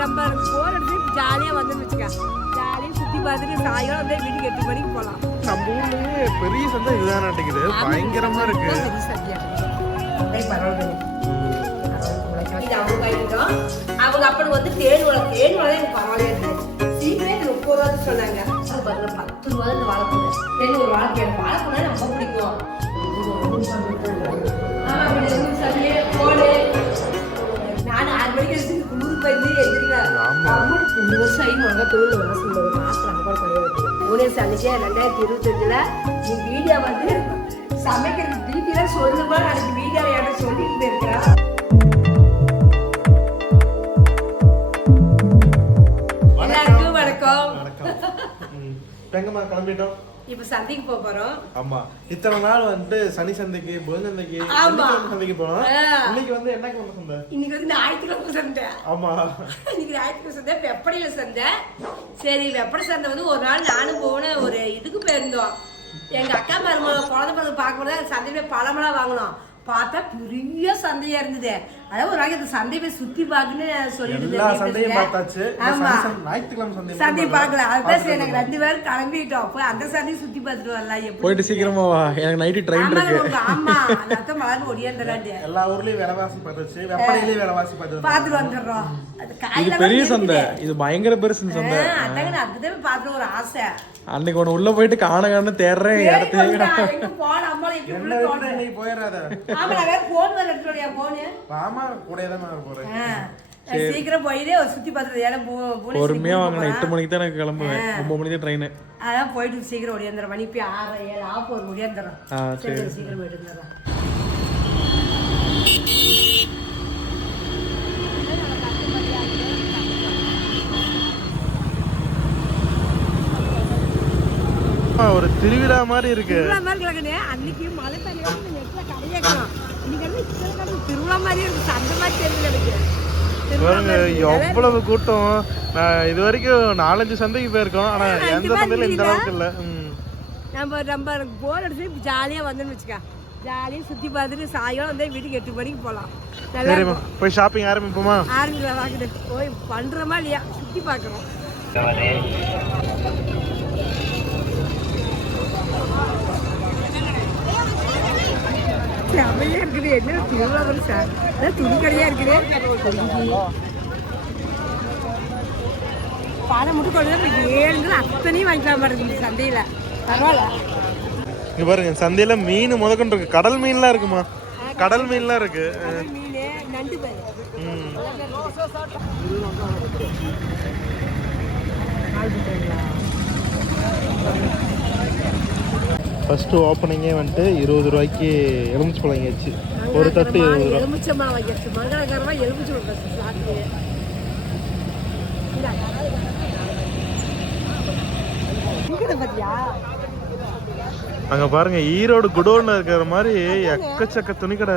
நம்ம போர் எடுத்து ஜாலியாக வந்து வச்சுக்க. ஜாலியாக சுற்றி பார்த்துட்டு சாயங்காலம் வந்து வீட்டுக்கு எட்டு மணிக்கு போகலாம் நம்ம ஊர்லயே பெரிய சந்தை இதுதான் நாட்டுக்குது பயங்கரமா இருக்கு. அவங்க அப்பனுக்கு வந்து தேன் வளம் தேன் வளம் எனக்கு பரவாயில்ல இருக்கு. சீக்கிரம் எனக்கு முப்பது ரூபா சொன்னாங்க. அது பாருங்க பத்து ரூபா இந்த வாழைப்பூ. தேன் ஒரு வாழைப்பூ. எனக்கு வாழைப்பூனா ரொம்ப பிடிக்கும். ஆமா, தொழில் வர சொல்லுது. மாசம் கூட கிடையாது. புவனேஸ்வர் அன்னைக்கே ரெண்டாயிரத்தி இருபத்தஞ்சுல நீ வீடியோ வந்து சமைக்கிறது டீட்டெயிலாக சொல்லுமா எனக்கு வீடியோ எனக்கு சொல்லிட்டு போயிருக்கிறேன் எல்லாருக்கும் வணக்கம் வணக்கம் எங்கம்மா கிளம்பிட்டோம் இப்ப சந்தைக்கு போக போறோம். ஆமா. இத்தனை நாள் வந்துட்டு சனி சந்தைக்கு புதன் சந்தைக்கு சந்தைக்கு போனோம். இன்னைக்கு வந்து என்ன கிழமை சந்தை? இன்னைக்கு வந்து ஞாயிற்றுக்கிழமை சந்தை. ஆமா. இன்னைக்கு ஞாயிற்றுக்கிழமை சந்தை வெப்படையில சந்தை. சரி வெப்படை சந்தை வந்து ஒரு நாள் நானும் போனேன் ஒரு இதுக்கு போயிருந்தோம். எங்க அக்கா மருமக குழந்தை பிறகு பார்க்கும்போது சந்தையில பழமெல்லாம் வாங்கினோம். பார்த்தா பெரிய சந்தையா இருந்தது. அதாவது ஒரு நாளைக்கு அந்த சந்தையை போய் சுத்தி பார்க்கணும்னு சொல்லிட்டு சந்தையும் ஆமா. சந்தையை பார்க்கல அதுதான் எனக்கு ரெண்டு பேரும் கிளம்பிட்டோம். போய் அந்த சந்தையை சுத்தி பார்த்துட்டு வரலாம். எப்படி போயிட்டு சீக்கிரமா வா. எனக்கு நைட்டு ட்ரெயின் இருக்கு. ஆமா அதான் மலர் ஒடியாந்துடாண்டு எல்லா ஊர்லயும் விலைவாசி பார்த்தாச்சு. வெப்படையிலயும் விலைவாசி பார்த்து பார்த்துட்டு வந்துடுறோம். அது இது பெரிய சந்தை. இது பயங்கர பெருசு சந்தை. ஆ, அதாங்க அதுக்குதான் பார்த்து ஒரு ஆசை. அன்னைக்கு உன உள்ள போயிட்டு காண காண. தேடுறேன் போன? இன்னைக்கு போயிடாத. நான் வேற phone ஆமா கூட தான் போறேன். சீக்கிரம் போயிட்டு ஒரு சுத்தி பார்த்துட்டு புவனேஸ்வரி பொறுமையா வாங்கினேன் எட்டு. மணிக்கு தான் எனக்கு கிளம்புவேன். ஒன்பது மணிக்கு தான் ட்ரெயின் அதான் போயிட்டு சீக்கிரம் ஒடியாந்துறேன் மணி இப்ப ஆறு ஏழு ஆப்பு ஒரு ஒடியாந்துறேன் ஆ, சரி. சீக்கிரம் போயிட்டு ஒரு திருவிழா மாதிரி இருக்கு. அன்னைக்கு மழை தண்ணி வந்து நெட்ல கடையே எவ்வளவு கூட்டம். நான் இது வரைக்கும் நாலஞ்சு சந்தைக்கு போயிருக்கோம். ஆனா எந்த சந்தையில இந்த அளவுக்கு இல்ல. நம்ம நம்ம போர் அடிச்சு ஜாலியாக வந்தோம்னு வச்சுக்க. ஜாலியாக சுற்றி பார்த்துட்டு சாயங்காலம் வந்து வீட்டுக்கு எட்டு மணிக்கு போகலாம் நல்லா சரிம்மா போய் ஷாப்பிங் ஆரம்பிப்போமா? ஆரம்பிக்கலாம் போய் பண்ணுறோமா இல்லையா? சுற்றி பார்க்குறோம் செமையா இருக்குது. என்ன திருவிழா வரும் சார் அதான் துணி கடையா இருக்குது? பணம் மட்டும் கொண்டு ஏழு அத்தனையும் வாங்கிக்கலாம் பாருங்க சந்தையில். பரவாயில்ல. இங்க பாருங்க சந்தையில மீன் முதற்கொண்டு இருக்கு கடல் மீன்லாம் இருக்குமா? கடல் மீன்லாம் இருக்கு. நண்டு பாரு ம். ஃபர்ஸ்ட் ஓப்பனிங்கே வந்துட்டு இருபது ரூபாய்க்கு எலுமிச்சு பழங்கியாச்சு ஒரு தட்டு இருபது ரூபா. அங்க பாருங்க ஈரோடு குடோன்ல இருக்கிற மாதிரி எக்கச்சக்க துணிக்கடை.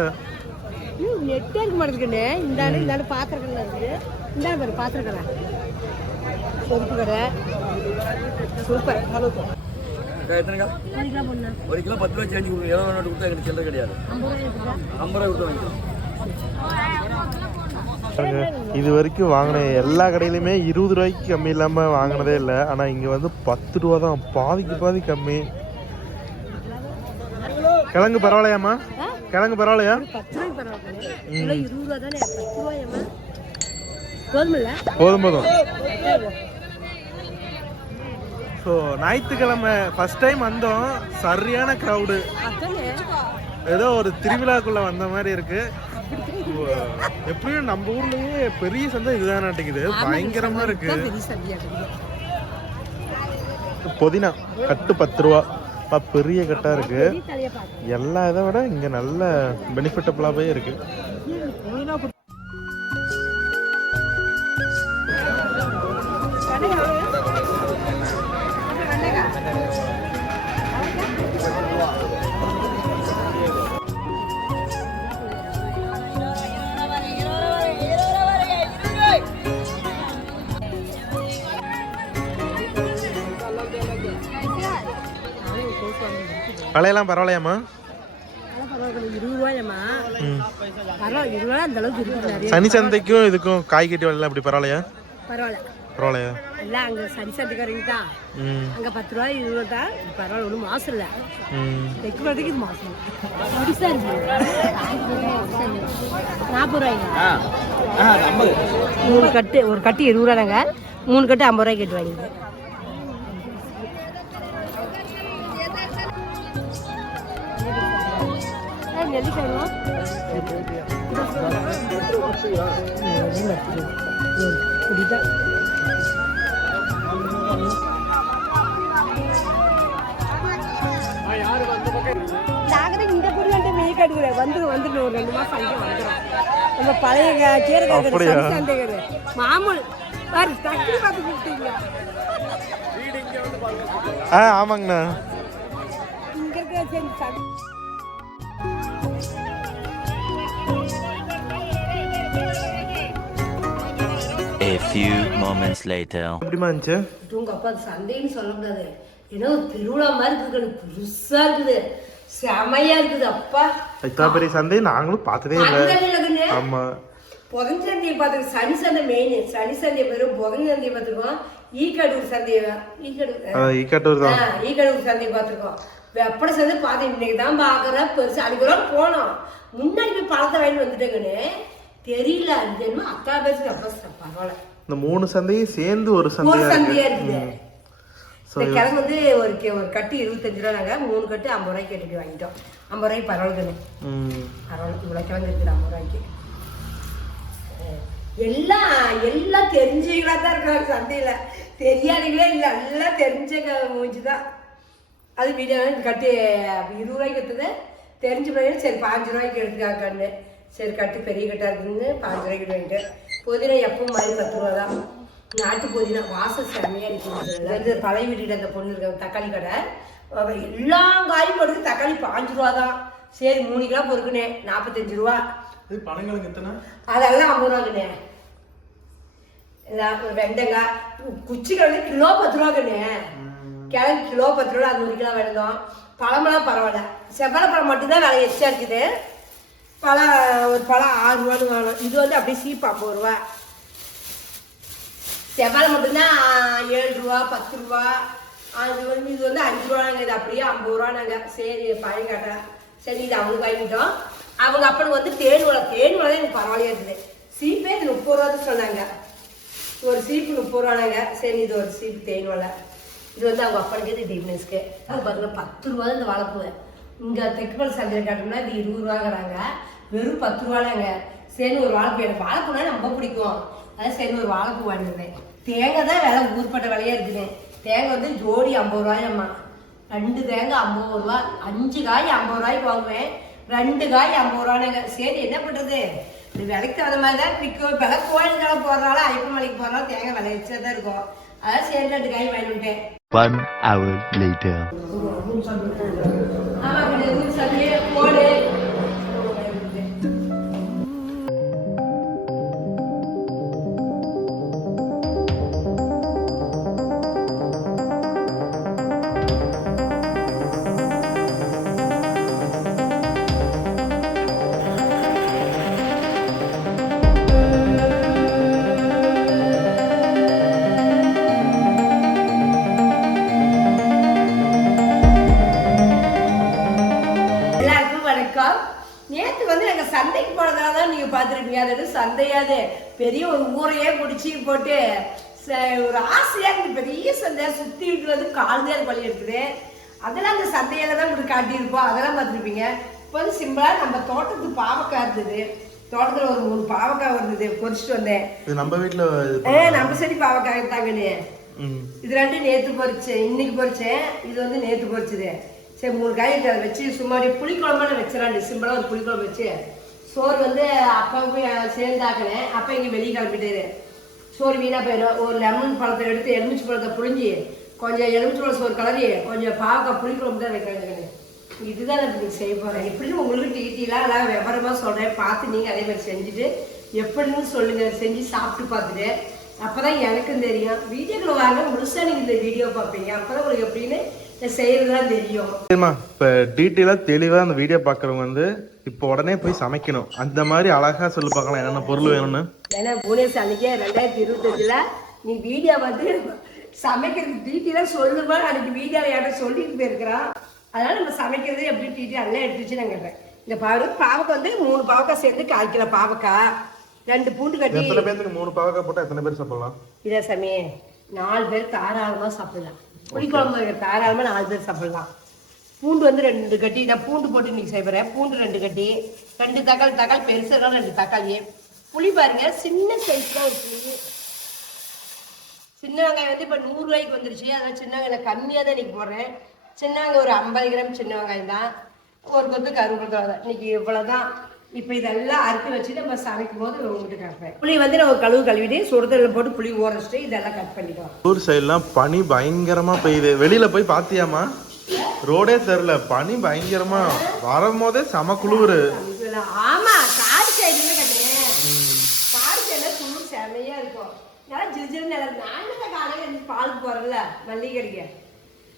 நெட்டே இருக்க மாட்டேங்குதுண்ணே இந்த ஆடு இந்த ஆடு பாத்திரக்கடை இந்த பாரு பாத்திரக்கடை. செருப்பு கடை. சூப்பர் எத்தனைக்கா? ஒரு கிலோ பொண்ணு ஒரு கிலோ பத்து ரூபா சேஞ்ச் கொடுங்க இருபது நோட்டு கொடுத்தா சில்லறை கிடையாது. ஐம்பது ரூபாய் ரூபா கொடுத்து வாங்கிக்கலாம் இது வரைக்கும் வாங்கின எல்லா கடையிலுமே இருபது ரூபாய்க்கு கம்மி இல்லாம வாங்கினதே இல்லை. ஆனா இங்க வந்து பத்து ரூபா தான். பாதிக்கு பாதி கம்மி. கிழங்கு பரவாயில்லையாம்மா? கிழங்கு பரவாயில்லையா? பத்து ரூபாய்க்கு பரவாயில்ல கிலோ இருபது ரூபா தானே பத்து ரூபாயம்மா போதுமில்ல போதும் போதும் ஸோ ஞாயிற்றுக்கிழமை ஃபர்ஸ்ட் டைம் வந்தோம். சரியான க்ரௌடு ஏதோ ஒரு திருவிழாக்குள்ள வந்த மாதிரி இருக்கு. எப்படியும் நம்ம ஊர்லயே பெரிய சந்தை இதுதான் நாட்டுக்குது பயங்கரமா இருக்கு. இருக்குது புதினா கட்டு பத்து ரூபா. பெரிய கட்டா இருக்கு. பெரிய தலையை பார்த்து எல்லா இதை விட இங்க நல்ல பெனிஃபிட்டபிளாவே இருக்கு. இருக்குது நிறைய. சனி சந்தைக்கும் இதுக்கும் காய்கறி விலைலாம் அப்படி பரவாயில்லையா? பரவாயில்ல. பரவாயில்லையா எல்லாம் அங்கே சரி சத்துக்காரங்க தான் அங்கே பத்து ரூபாய் இருபது ரூபா தான் பரவாயில்ல ஒன்றும் மாசம் இல்லை ம் தெற்கு வரதுக்கு இது மாசம் புதுசாக இருக்கு நாற்பது ரூபாய்ங்க மூணு கட்டு ஒரு கட்டு இருபது ரூபாங்க மூணு கட்டு ஐம்பது ரூபாய்க்கு கட்டு வாங்கிது நெல்லிக்காய்லாம் இப்படிதான் நாங்கள் இந்த பொருளாண்ட மெய் கட்டுக்கிற வந்துடும் வந்துடும் ஒரு ரெண்டு மாதம் அங்கே வந்துடும் நம்ம பழைய கீரை அப்படியா? சந்தைகள் மாமூல். பாரு டக்குனு பார்த்து கொடுத்தீங்க. ஆ ஆமாங்கண்ணா. இங்கே இருக்க சரி. A few moments later. எப்படிமா இருந்துச்சு? உங்க அப்பா சந்தைன்னு சொல்ல முடியாது ஏன்னா ஒரு திருவிழா மாதிரி இருக்குது. புதுசா இருக்குது. செமையா இருக்குது அப்பா. இத்தனை பெரிய சந்தை நாங்களும் பார்த்ததே இல்லை. ஆமா. புதன் சந்தையை பார்த்துருக்கோம் சனி சந்தை மெயின் சனி சந்தையை பார்த்துருக்கோம் புதன் சந்தையை பார்த்துருக்கோம் ஈக்கடூர் சந்தையை ஈக்கடூர் தான். ஈக்கடூர் சந்தையை பார்த்துருக்கோம் வெப்பட சந்தை பார்த்து இன்னைக்கு தான் பார்க்குறேன். பெருசு நாள் போனோம். முன்னாடி போய் பழத்தை வாங்கிட்டு வந்துட்டேங்கண்ணே. தெரியல அது என்ன அக்கா பேசுது அப்பா பரவாயில்ல. இந்த மூணு சந்தையும் சேர்ந்து ஒரு சந்தையா சந்தையா இருக்கு. இருக்குது இந்த கிழங்கு வந்து ஒரு ஒரு கட்டு இருபத்தஞ்சு ரூபா நாங்கள் மூணு கட்டு ஐம்பது ரூபாய்க்கு கட்டிட்டு வாங்கிட்டோம். ஐம்பது ரூபாய்க்கு பரவாயில்ல பரவாயில்ல இவ்வளோ கிழங்கு இருக்குது ஐம்பது ரூபாய்க்கு. எல்லாம் எல்லாம் தெரிஞ்சவங்களா தான் இருக்காங்க சந்தையில். தெரியாதவங்களே இல்லை எல்லாம் தெரிஞ்ச மூஞ்சி தான். அது வீடியோ கட்டி இருபது ரூபாய்க்கு எடுத்தது தெரிஞ்ச பையன் சரி பாஞ்சு ரூபாய்க்கு எடுத்துக்காங்க கண்ணு. சரி கட்டு பெரிய கட்டாக இருக்குன்னு பாஞ்சு ரூபாய்க்கு வாங்கிட்டு புதினா எப்பவும் மாதிரி பத்து ரூபா தான். நாட்டு புதினா வாசம் செம்மையாக இருக்குது வந்து பழைய வீட்டில் அந்த பொண்ணு இருக்க தக்காளி கடை. எல்லா காயும் போடுறது தக்காளி பாஞ்சு ரூபா தான். சரி மூணு கிலோ பொறுக்குனே நாற்பத்தஞ்சு ரூபா. பழங்களுக்கு எத்தனை? அதெல்லாம் ஐம்பது ரூபாக்குண்ணே வெண்டைக்காய் குச்சி கிழங்கு கிலோ பத்து ரூபாக்குண்ணே கிழங்கு கிலோ பத்து ரூபா அது ஒரு கிலோ வேணும் பழமெல்லாம் பரவாயில்ல. செவ்வாழை பழம் மட்டும்தான் விலை எச்சா இருக்குது. பழம் ஒரு பழம் ஆறு ரூபான்னு வாங்கணும் இது வந்து அப்படியே சீப்பு ஐம்பது ரூபா செவ்வாழை மட்டும்தான் ஏழு ரூபா பத்து ரூபா. அது வந்து இது வந்து அஞ்சு ரூபா நாங்கள் இது அப்படியே ஐம்பது ரூபா நாங்கள் சரி பழங்காட்டா சரி இது அவங்களுக்கு வாங்கிட்டோம். அவங்க அப்பனுக்கு வந்து தேன் வளம் தேன் வளம் எனக்கு பரவாயில்லையா இருக்குது. சீப்பே இது முப்பது ரூபா சொன்னாங்க. ஒரு சீப்பு முப்பது ரூபானாங்க சரி இது ஒரு சீப்பு தேன் வளை இது வந்து அவங்க அப்பனுக்கு இது டிஃபரன்ஸ்க்கு அது பாருங்க பத்து ரூபா தான் இந்த வாழைப்பூ. இங்கே தெக்குப்பல் சந்தையில் காட்டோம்னா இது இருபது ரூபாங்கிறாங்க. வெறும் பத்து ரூபானாங்க சரி ஒரு வாழைப்பூ எனக்கு வாழைப்பூனா ரொம்ப பிடிக்கும். அதான் சரி ஒரு வாழைப்பூ வாங்கியிருந்தேன். தேங்காய் தான் விலை ஊர்பட்ட விலையா இருக்குது தேங்காய் வந்து ஜோடி ஐம்பது ரூபாயம்மா ரெண்டு தேங்காய் ஐம்பது ரூபா அஞ்சு காய் ஐம்பது ரூபாய்க்கு வாங்குவேன். ரெண்டு காய் ஐம்பது ரூபானுங்க. சரி என்ன பண்ணுறது இது விலைக்கு தகுந்த மாதிரி தான் விற்கும். விலை கோயிலுக்கெல்லாம் போடுறனால ஐப்ப மலைக்கு போடுறனால தேங்காய் விலை வச்சா தான் இருக்கும். அதான் சரி ரெண்டு காய் வாங்கி விட்டேன் One hour later. நேத்து வந்து நாங்க சந்தைக்கு போனதால தான் நீங்க பார்த்துருப்பீங்க. அது சந்தையாது. பெரிய ஒரு ஊரையே பிடிச்சி போட்டு ச- ஒரு ஆசையா இருக்கு பெரிய சந்தையா சுத்தி இருக்கிறது கால்நேர் பள்ளி இருக்குது. அதெல்லாம் அந்த சந்தையில தான் உங்களுக்கு காட்டியிருப்போம். அதெல்லாம் பார்த்துருப்பீங்க. இப்போ வந்து சிம்பிளா நம்ம தோட்டத்து பாவக்காய் இருந்தது. தோட்டத்துல ஒரு மூணு பாவக்காய் இருந்தது. பொறிச்சிட்டு வந்தேன். நம்ம இது ஏ நம்ம செடி பாவக்காய் தாங்கண்ணே இது ரெண்டும் நேத்து பொரிச்சேன் இன்னைக்கு பொரிச்சேன் இது வந்து நேத்து பொரிச்சது சரி மூணு காய்கறி அதை வச்சு சும்மா அப்படியே புளிக்குழம்பு வச்சிடறாண்டு சிம்பிளாக ஒரு புளிக்குழம்பு வச்சு. சோறு வந்து அப்பாவுக்கு சேர்ந்தாக்கினேன் அப்பா இங்கே வெளியே கிளம்பிட்டாரு. சோறு வீணாக போயிடும். ஒரு லெமன் பழத்தை எடுத்து எலுமிச்சு பழத்தை புழிஞ்சி கொஞ்சம் எலுமிச்சு பழம் சோறு கலரி கொஞ்சம் பாவக்காய் புளிக்குழம்பு தான் வைக்கிறேன் இதுதான் நான் இன்னைக்கு செய்ய போகிறேன் எப்படின்னு உங்களுக்கு டீட்டெயிலாக எல்லாம் விவரமாக சொல்கிறேன் பார்த்து நீங்கள் அதே மாதிரி செஞ்சுட்டு எப்படின்னு சொல்லுங்கள் செஞ்சு சாப்பிட்டு பார்த்துட்டு அப்போ தான் எனக்கும் தெரியும். வீடியோக்குள்ள வாங்க. முழுசாக நீங்கள் இந்த வீடியோ பார்ப்பீங்க. அப்போ தான் உங்களுக்கு எப்படின்னு செய்யறதுலாம் தெரியும். சரிம்மா இப்போ டீட்டெயிலாக தெளிவாக அந்த வீடியோ பார்க்குறவங்க வந்து இப்போ உடனே போய் சமைக்கணும். அந்த மாதிரி அழகா சொல்லி பார்க்கலாம் என்னென்ன பொருள் வேணும்னு. ஏன்னா புவனேஸ்வர் அன்னைக்கே ரெண்டாயிரத்தி இருபத்தஞ்சில் நீ வீடியோ வந்து சமைக்கிறது டீட்டெயிலாக சொல்லுமா? அன்னைக்கு வீடியோவில் யாரும் சொல்லிட்டு போயிருக்கிறான். அதனால நம்ம சமைக்கிறது எப்படி டீட்டெயில் எல்லாம் எடுத்து வச்சு நான் கேட்டேன். இந்த பாரு பாவக்காய் வந்து மூணு பாவக்காய் சேர்ந்து கால் கிலோ பாவக்காய். ரெண்டு பூண்டு கட்டி. எத்தனை பேருக்கு மூணு பாவக்காய் போட்டா எத்தனை பேர் சாப்பிடலாம்? இதே சாமி நாலு பேர் தாராளமாக சாப்பிடலாம். புளிக்குழம்பு தாராளமாக நாலு பேர் சாப்பிடலாம். பூண்டு வந்து ரெண்டு கட்டி நான் பூண்டு போட்டு இன்னைக்கு செய்கிறேன் பூண்டு ரெண்டு கட்டி ரெண்டு தக்காளி தக்காளி பெருசாக ரெண்டு தக்காளி புளி பாருங்க சின்ன சைஸ் தான் புளி. சின்ன வெங்காயம் வந்து இப்போ நூறுரூவாய்க்கு வந்துருச்சு. அதான் சின்ன வெங்காயம் கம்மியாக தான் இன்னைக்கு போடுறேன். சின்ன வெங்காயம் ஒரு ஐம்பது கிராம் சின்ன வெங்காயம் தான். ஒரு கொத்து கருவேப்பிலை தான் இன்னைக்கு இவ்வளோதான் இப்போ இதெல்லாம் அறுத்து வச்சு நம்ம சமைக்கும் போது உங்ககிட்ட காட்டுறேன் புளி வந்து நம்ம கழுவு கழுவிட்டு சுடுதலில் போட்டு புளி ஊற வச்சுட்டு இதெல்லாம் கட் பண்ணிக்கலாம் ஊர் சைட்லாம் பனி பயங்கரமா பெய்யுது. வெளியில போய் பாத்தியாமா ரோடே தெரில பனி பயங்கரமா. வரும்போதே செம குளிரு. ஆமா காடு சைடுல கட்டுங்க காடு சைடுல குளிர் செமையா இருக்கும். நல்லா ஜில் ஜில் நல்லா நானும் காலையில எழுந்து பாலுக்கு போறேன்ல மல்லிகை கடிக்க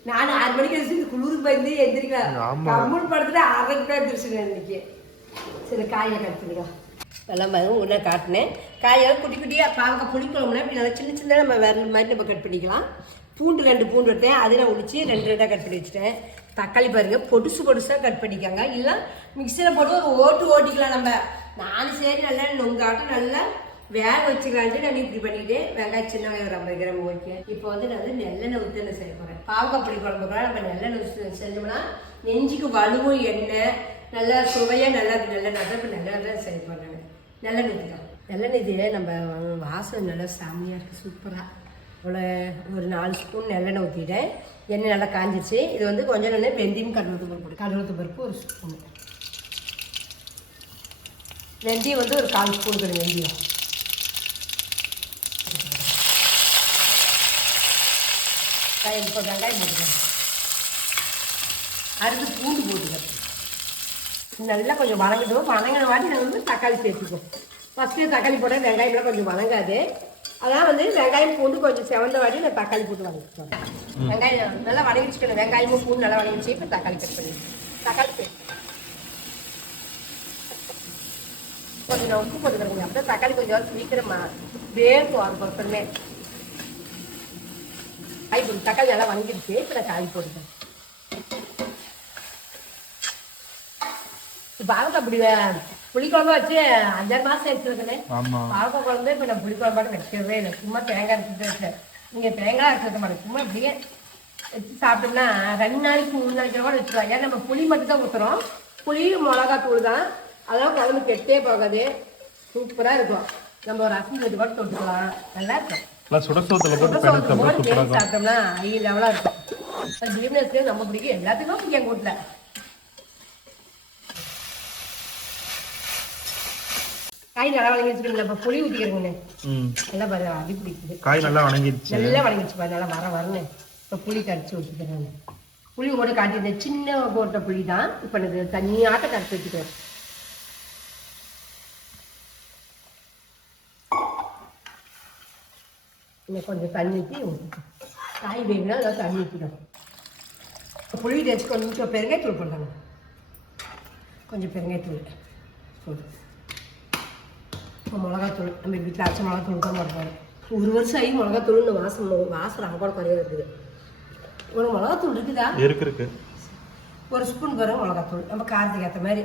நானும் ஆறு மணிக்கு எழுந்து குளிருக்கு பயந்து எந்திரிக்கலாம் ஆமா. கம்முன்னு படுத்துட்டு அரைக்கு தான் எந்திரிச்சுங்க இன்னைக்கு. சரி காயை கட்டுக்கிறோம் எல்லாம் ஒன்றா காட்டினேன். காயெல்லாம் குட்டி குட்டியாக பாவக்காய் புளிக்குழம்புனா இப்படி நல்லா சின்ன சின்ன நம்ம வேறு மாதிரி நம்ம கட் பண்ணிக்கலாம். பூண்டு ரெண்டு பூண்டு எடுத்தேன் அதை நான் உளிச்சு ரெண்டு ரெண்டாக கட் பண்ணி வச்சுட்டேன். தக்காளி பாருங்கள் பொடுசு பொடுசாக கட் பண்ணிக்கோங்க. இல்லை மிக்சியில் போட்டு ஒரு ஓட்டு ஓட்டிக்கலாம் நம்ம. நானும் சரி நல்லா நொங்காட்டம் நல்லா வேக வச்சுக்கலான்ட்டு நான் இப்படி பண்ணிக்கிட்டு வெங்காயம் சின்ன வெங்காயம் ரொம்ப கிராம் ஓகே. இப்போ வந்து நான் வந்து நெல்லெண்ணெய் ஊற்றி செய்ய போகிறேன் பாவக்காய் புளி குழம்புக்குலாம் நம்ம நெல்லெண்ணெய் செஞ்சோம்னா நெஞ்சுக்கு வலுவும் எண்ணெய் நல்லா சுவையாக நல்லா நல்லெண்ணெய் தான் இப்போ நல்லெண்ணெய் செய்ய நல்ல நிதி தான் நல்ல இது நம்ம வாசம் நல்லா சாமியாக இருக்குது சூப்பராக இவ்வளோ ஒரு நாலு ஸ்பூன் நல்லெண்ணெய் ஊற்றிட்டேன் எண்ணெய் நல்லா காஞ்சிச்சு இது வந்து கொஞ்சம் நேரம் வெந்தயம் கடலத்து பருப்பு கடலத்து பருப்பு ஒரு ஸ்பூன். வெந்தயம் வந்து ஒரு கால் ஸ்பூன் கிடையாது வெந்தயம். வெங்காயம் போட்டு வெங்காயம் போட்டுக்கணும் அடுத்து பூண்டு போட்டுக்கிறேன் நல்லா கொஞ்சம் வதங்கிடும் வதங்கின வாட்டி நம்ம வந்து தக்காளி சேர்த்துக்குவோம் ஃபஸ்ட்டு தக்காளி போட வெங்காயம்லாம் கொஞ்சம் வதங்காது அதான் வந்து வெங்காயம் பூண்டு கொஞ்சம் செவந்த வாட்டி நான் தக்காளி போட்டு வதக்கிட்டோம் வெங்காயம் நல்லா வதங்கிச்சுக்கணும் வெங்காயமும் பூண்டு நல்லா வதங்கிச்சு இப்போ தக்காளி கட் பண்ணி. தக்காளி சேர்த்து. கொஞ்சம் நான் உப்பு போட்டுக்கிறேங்க அப்படியே தக்காளி கொஞ்சம் சீக்கிரமா வேகும் அது பொறுத்தமே. காய் போட்டு தக்காளி நல்லா வதங்கிடுச்சு இப்போ நான் காய் போட்டுக்கிறேன். பாவக்காய் அப்படி புளிக்குழம்பு வச்சு அஞ்சாறு மாசம் எடுத்துருக்கேன் பாவக்காய் குழம்பு இப்போ நான் புளிக்குழம்பாட்டு வைக்கிறதே இல்லை. சும்மா தேங்காய் அரைச்சிட்டு இருக்கேன் நீங்கள் தேங்காய் அரைச்சிருக்க மாட்டேன். சும்மா அப்படியே வச்சு சாப்பிட்டோம்னா ரெண்டு நாளைக்கு மூணு நாளைக்கு கூட வச்சுக்கலாம். ஏன்னா நம்ம புளி மட்டும் தான் ஊற்றுறோம் புளி மிளகா தூள் தான். அதெல்லாம் குழம்பு கெட்டே போகாது. சூப்பராக இருக்கும். நம்ம ஒரு ரசம் வச்சு கூட தொட்டுக்கலாம். நல்லா இருக்கும். சுட சோத்துல போட்டு சூப்பரா சாப்பிட்டோம்னா ஐ லெவலாக இருக்கும். பிரியாணி நம்ம பிடிக்கும் எல்லாத்துக்கும் எங்கள் வீட்டில். காய் நல்லா வதங்கி வச்சுக்கணும் இப்போ புளி ஊற்றிக்கிறேங்கண்ணே நல்லா பாரு அடி பிடிக்குது. காய் நல்லா வணங்கிடுச்சு. நல்லா வதங்கிச்சு பாரு நல்லா வர வரணும் இப்போ புளி கரைச்சி ஊற்றிக்கிறேன் புளி கூட காட்டியிருந்தேன் சின்ன போட்ட புளி தான். இப்போ எனக்கு தண்ணியாட்ட கரைச்சி வச்சுக்கிறேன். இன்னும் கொஞ்சம் தண்ணி ஊற்றி காய் வேணும்னா நல்லா தண்ணி ஊற்றிடும் புளி டேஸ்ட் கொஞ்சம் பெருங்காயத்தூள் போடுறாங்க கொஞ்சம் பெருங்காயத்தூள். போடு. இப்போ மிளகாத்தூள் நம்ம வீட்டில் அரைச்ச மிளகாத்தூள் தான் போடுறோம் ஒரு வருஷம் ஆகி மிளகாத்தூள்னு வாசம் வாசம் கூட குறையா இருக்குது ஒரு மிளகாத்தூள் இருக்குதா இருக்கு இருக்கு ஒரு ஸ்பூன் வரும் மிளகாத்தூள் நம்ம காரத்துக்கு ஏற்ற மாதிரி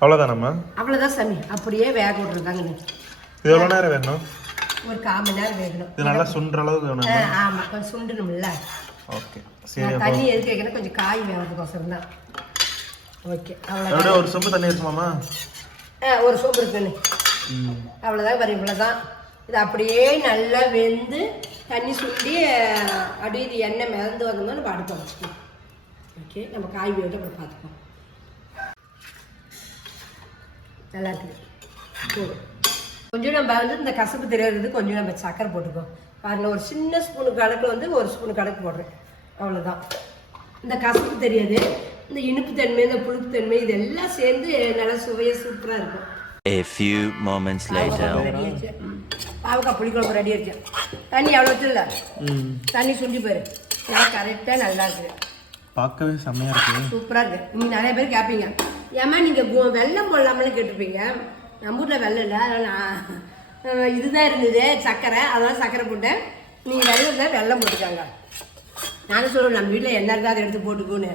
அவ்வளோதானம்மா அவ்வளோதான் சாமி அப்படியே வேக விட்றதாங்க இது எவ்வளோ நேரம் வேணும் ஒரு கால் மணி நேரம் வேகணும் இது நல்லா சுண்டுற அளவுக்கு வேணும் ஆ, ஆமா கொஞ்சம் சுண்டணும்ல ஓகே சரி தண்ணி எதுக்கு வைக்கிறேன் கொஞ்சம் காய் வேகிறதுக்கோசரம் தான் ஓகே அவ்வளோ எப்படியும் ஒரு சொம்பு தண்ணி இருக்குமாம்மா? ஆ ஒரு சோப்பு இருக்குன்னு அவ்வளோதான் வரும் இவ்வளோதான் இது அப்படியே நல்லா வெந்து தண்ணி சுண்டி அப்படியே இது எண்ணெய் மிதந்து வந்தோம்னா நம்ம அடுப்பை வச்சுக்கலாம். ஓகே நம்ம காய் வேட்டு அப்புறம் பார்த்துக்கலாம். நல்லா இருக்குது. போதும் கொஞ்சம் நம்ம வந்து இந்த கசப்பு தெரியாது கொஞ்சம் நம்ம சக்கரை போட்டுக்கோ பாருங்க ஒரு சின்ன ஸ்பூனு கணக்கு வந்து ஒரு ஸ்பூனு கணக்கு போடுறேன். அவ்வளோதான் இந்த கசப்பு தெரியாது. இந்த இனிப்பு தன்மை இந்த புளிப்பு தன்மை இதெல்லாம் சேர்ந்து நல்லா சுவையாக சூப்பராக இருக்கும். A few moments later. பாவக்காய் புளிக்குழம்பு ரெடி ஆயிடுச்சு. தண்ணி எவ்வளோ வச்சுல? ம். தண்ணி சுண்டி போயிரு நல்லா கரெக்டாக நல்லா இருக்குது பார்க்கவே செம்மையா இருக்கு. சூப்பராக இருக்குது நீங்கள் நிறைய பேர் கேட்பீங்க ஏம்மா நீங்கள் வெள்ளம் போடலாமனு கேட்டிருப்பீங்க. நம்ம வீட்டில் வெள்ளம் இல்லை. அதனால் நான் இதுதான் இருந்தது. சக்கரை. அதனால் சக்கரை போட்டேன். நீங்கள் வெள்ளம் இருந்தால் வெள்ளம் போட்டுக்காங்க. நானும் சொல்லுவேன் நம்ம வீட்டில் என்ன இருக்கோ அதை எடுத்து போட்டுக்கோன்னு.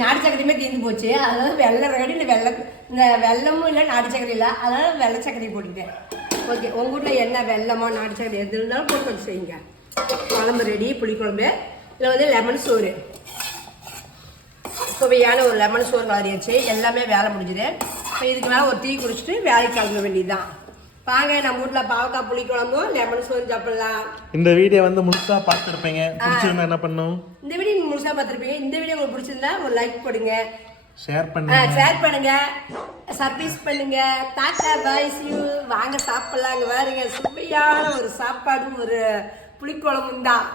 நாட்டு சக்கரையுமே தீர்ந்து போச்சு. அதனால வெள்ளை ரெடி இல்லை வெள்ளை இந்த வெள்ளமும் இல்லை நாட்டு சக்கரை இல்லை. அதனால வெள்ளை சக்கரையை போட்டுக்கிட்டேன். ஓகே உங்கள் வீட்டில் என்ன வெள்ளமோ நாட்டு சக்கரை எது இருந்தாலும் போட்டு வச்சு செய்யுங்க. குழம்பு ரெடி புளிக்குழம்பு. இதில் வந்து லெமன் சோறு. சுவையான ஒரு லெமன் சோறு கலரியாச்சு எல்லாமே வேலை முடிஞ்சுது. இப்போ இதுக்கு மேலே ஒரு டீ குடிச்சிட்டு வேலைக்கு கிளம்ப வேண்டியதுதான். வாங்க நம்ம வீட்டில் பாவக்காய் புளிக்குழம்பும் லெமன் சோறு சாப்பிடலாம். இந்த வீடியோ வந்து முழுசா பார்த்துருப்பீங்க. பிடிச்சிருந்தா என்ன பண்ணும்? இந்த வீடியோ நீங்கள் பார்த்துருப்பீங்க. இந்த வீடியோ உங்களுக்கு பிடிச்சிருந்தா ஒரு லைக் போடுங்க. ஷேர் பண்ணுங்க. ஷேர் பண்ணுங்க. சர்வீஸ் பண்ணுங்க. டாட்டா பாய் யூ வாங்க சாப்பிடலாம். அங்கே பாருங்க சுவையான ஒரு சாப்பாடும் ஒரு புளிக்குழம்பும் தான்.